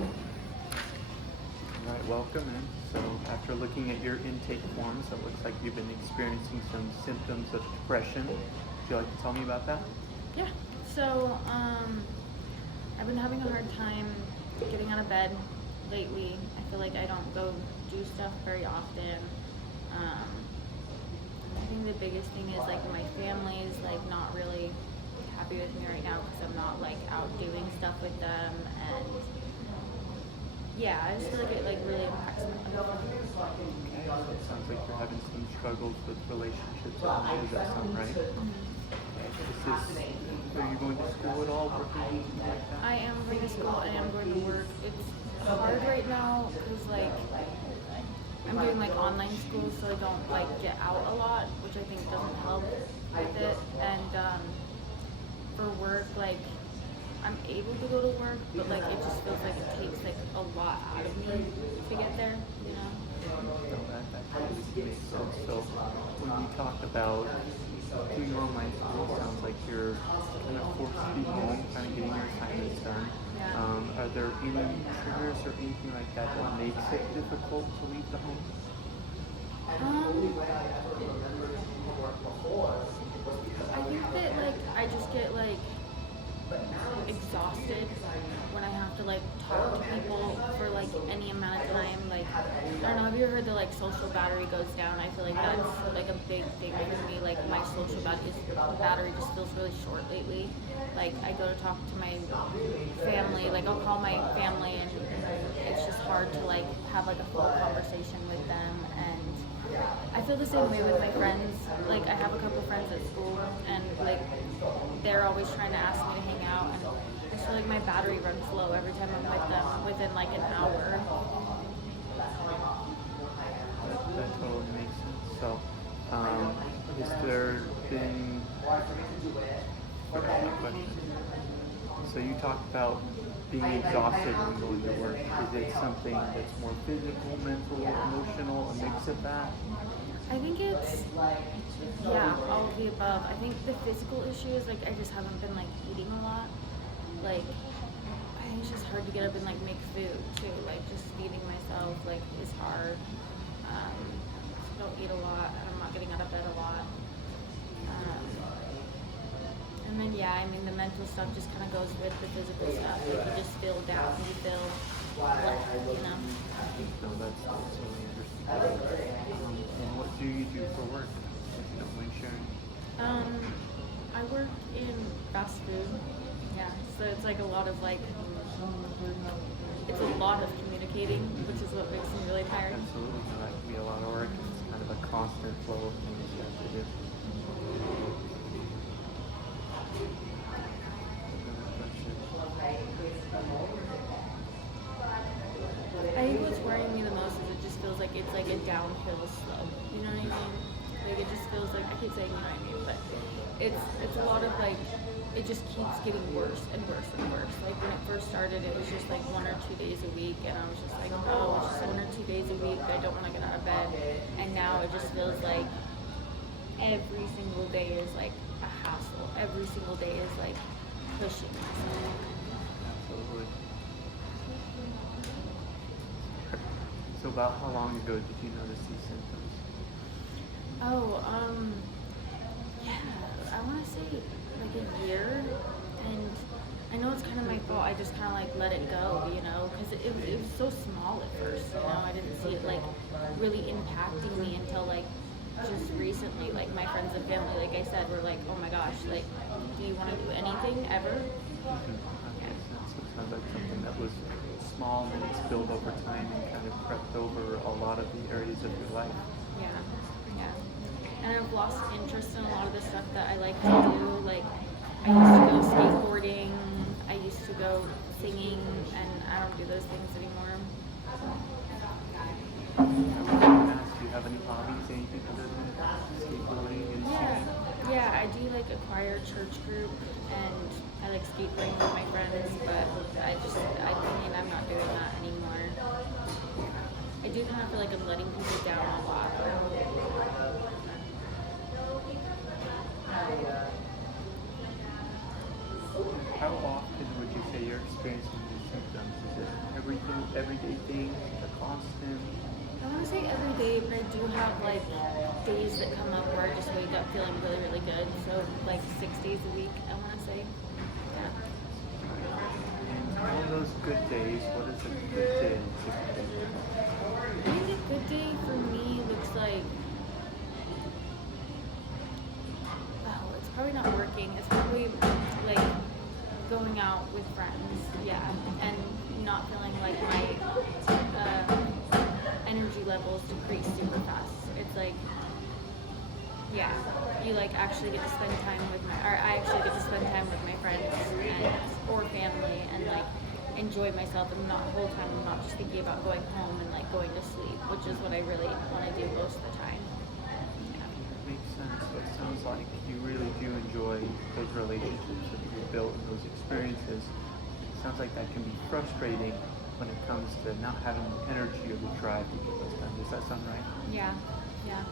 All right, welcome in. So after looking at your intake forms, it looks like you've been experiencing some symptoms of depression. Would you like to tell me about that? Yeah. So, I've been having a hard time getting out of bed lately. I feel like I don't go do stuff very often. I think the biggest thing is like my family is like not really happy with me right now because I'm not like out doing stuff with them, and yeah, I just feel like it like really impacts me. Okay, so it sounds like you're having some struggles with relationships at home. Does that sound right? Are you going to school at all, working, anything like that? I am going to school. I am going to work. It's hard right now because like I'm doing like online school, so I don't like get out a lot, which I think doesn't help with it. And for work, like I'm able to go to work, but like it just feels like it takes like a lot out of me to get there, you know? No, that totally makes sense. So when we talk about doing online school, it sounds like you're kind of forced to be home, kind of getting your assignments done. Yeah. Are there any triggers or anything like that that makes it difficult to leave the home? I think that like I just get like exhausted when I have to like talk to people for like any amount of time. Like I don't know, have you ever heard the like social battery goes down? I feel like that's like a big thing for me. Like my social battery just feels really short lately. Like I go to talk to my family, like I'll call my family, and it's just hard to like have like a full conversation with them. And I feel the same way with my friends. Like I have a couple friends at school, and like they're always trying to ask me to hang out, and I feel like my battery runs low every time I'm with them within like an hour. That totally makes sense. So, has there been question? So you talked about being exhausted when going to work. Is it something that's more physical, mental, emotional, a mix of that? I think it's, yeah, all of the above. I think the physical issue is like I just haven't been like eating a lot. Like I think it's just hard to get up and like make food too. Like just feeding myself like is hard. So I don't eat a lot, and I'm not getting out of bed a lot. And then yeah, I mean the mental stuff just kind of goes with the physical stuff. Like you just feel down, you feel left, you know. No, that's really understandable. And what do you do for work, if you don't mind sharing? I work in fast food. Yeah, so it's like a lot of like, it's a lot of communicating, which is what makes me really tired. Absolutely, no, that can be a lot of work. It's kind of a constant flow of things you have to do. I think what's worrying me the most is it just feels like it's like a downhill slope. You know what I mean? Like it just feels like, I keep saying you know what I mean, but it's a lot of like, it just keeps getting worse and worse and worse. Like when it first started, it was just like 1 or 2 days a week, and I was just like, oh, it's just 1 or 2 days a week. I don't want to get out of bed. And now it just feels like every single day is like a hassle. Every single day is like pushing myself. Absolutely. So about how long ago did you notice these symptoms? Oh, yeah, I want to say like a year, and I know it's kind of my fault. I just kind of like let it go, you know, because it was so small at first, you know. I didn't see it like really impacting me until like just recently. Like my friends and family, like I said, were like, oh my gosh, like, do you want to do anything ever? Okay, so it sounds like something that was small and it's built over time and kind of crept over a lot of the areas of your life. Yeah, yeah. And I've lost interest in a lot of the stuff that I like to do. Like, I used to go skateboarding, I used to go singing, and I don't do those things anymore. I wanted to ask, do you have any hobbies, anything other than skateboarding and singing? Yeah, I do like a choir church group, and I like skateboarding with my friends, but I'm not doing that anymore. I do kind of feel like I'm letting people down a lot. How often would would you say you're experiencing these symptoms? Is it everyday thing, a constant? I want to say every day, but I do have like days that come up where I just wake up feeling really, really good. So like 6 days a week, I want to say. Yeah. And on those good days, what is a good day typically? I think a good day for me looks like, oh, it's probably not working. It's probably like going out with friends, yeah, and not feeling like my energy levels decrease super fast. It's like, yeah, you like actually get to spend time with I actually get to spend time with my friends and or family and like enjoy myself and not the whole time I'm not just thinking about going home and like going to sleep, which is what I really want to do most of the time. Yeah. Makes sense. So it sounds like you really do enjoy those relationships that you built and those experiences. It sounds like that can be frustrating when it comes to not having the energy or the drive to get those done. Does that sound right? Yeah, yeah.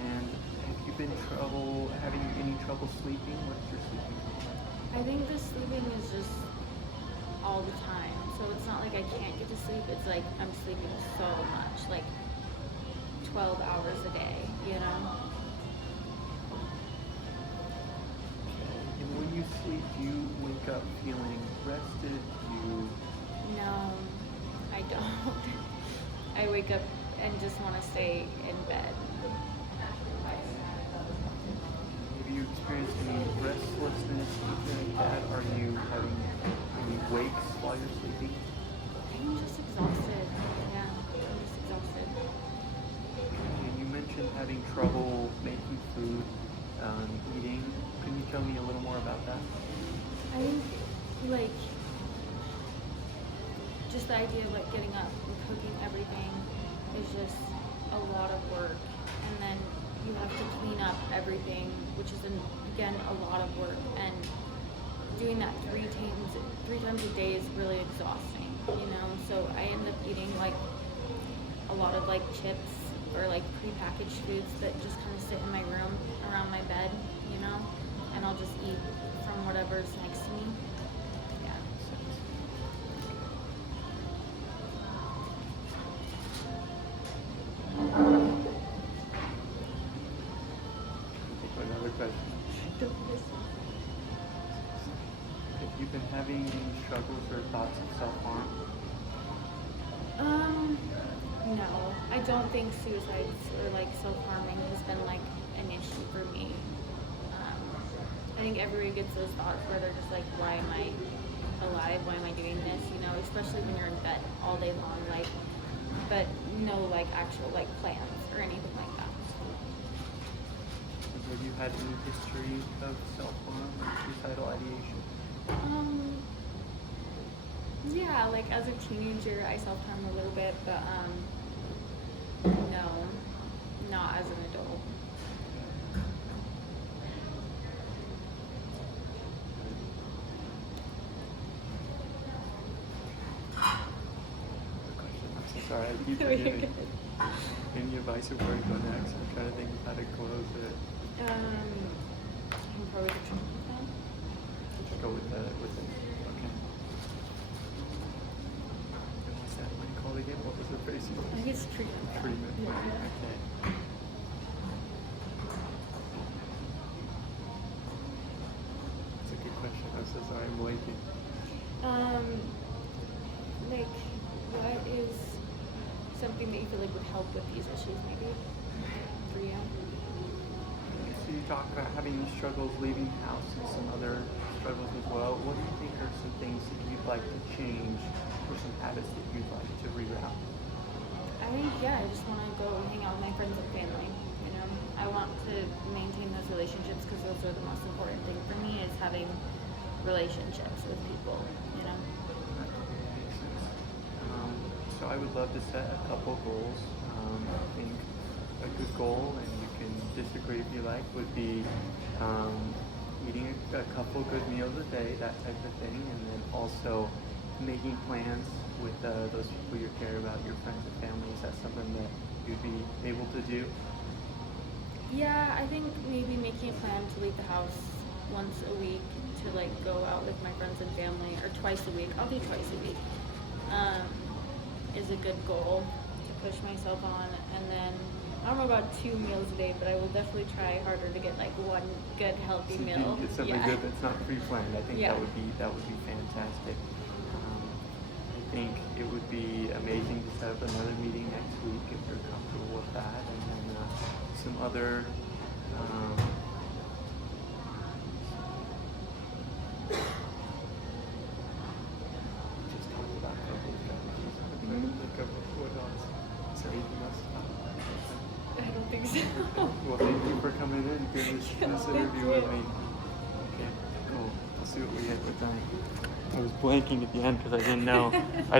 And have you been having any trouble sleeping? What's your sleeping like? I think the sleeping is just all the time. So it's not like I can't get to sleep. It's like I'm sleeping so much, like 12 hours a day, you know? And when you sleep, do you wake up feeling rested? No, I don't. I wake up and just want to stay in bed. Have you experienced any restlessness, anything like that? Are you having any wakes while you're sleeping? I'm just exhausted. Yeah, I'm just exhausted. And you mentioned having trouble making food, eating. Can you tell me a little more about that? I think, like, just the idea of like getting up and cooking everything is just a lot of work, and then you have to clean up everything, which is again a lot of work, and doing that three times a day is really exhausting, you know. So I end up eating like a lot of like chips or like prepackaged foods that just kind of sit in my room around my bed, you know, and I'll just eat from whatever's next to me. Yeah. Another question. Have you been having any struggles or thoughts of self-harm? No. I don't think suicides or like self-harming has been like an issue for me. I think everybody gets those thoughts where they're just like, why am I alive? Why am I doing this? You know, especially when you're in bed all day long, like, but no like actual like plans or anything like that. Have you had any history of self-harm or suicidal ideation? Yeah, like as a teenager, I self-harm a little bit, but no, not as an adult. I'm so sorry, I keep forgetting. Any advice of where to go next? I'm trying to think of how to close it. I'm probably the treatment plan. Just go with it. Okay. And what's that one called again? What was the phrase? I think it's treatment plan. Treatment plan. Yeah. Okay. That's a good question. I'm so sorry, I'm blanking. Like, what is something that you feel like would help with these issues, maybe, for you? So you talk about having these struggles leaving the house and some other struggles as well. What do you think are some things that you'd like to change or some habits that you'd like to reroute? I think, yeah, I just want to go hang out with my friends and family, you know. I want to maintain those relationships because those are the most important thing for me, is having relationships with people, you know. That totally makes sense. So I would love to set a couple goals. I think a good goal, and you can disagree if you like, would be eating a couple good meals a day, that type of thing, and then also making plans with those people you care about, your friends and family. Is that something that you'd be able to do? Yeah, I think maybe making a plan to leave the house once a week to like go out with my friends and family, or twice a week. I'll do twice a week. Is a good goal to push myself on, and then I don't know about 2 meals a day, but I will definitely try harder to get like one good healthy So you meal. can get something Yeah. good that's not pre-planned. I think Yeah. that would be fantastic. I think it would be amazing to set up another meeting next week if you're comfortable with that, and then some other. Just talked about coping strategies. I'm trying to think of what else. Is there anything else? I don't think so. Well, thank you for coming in for this interview with me. Okay, cool. We'll see what we get with that. I was blanking at the end because I didn't know.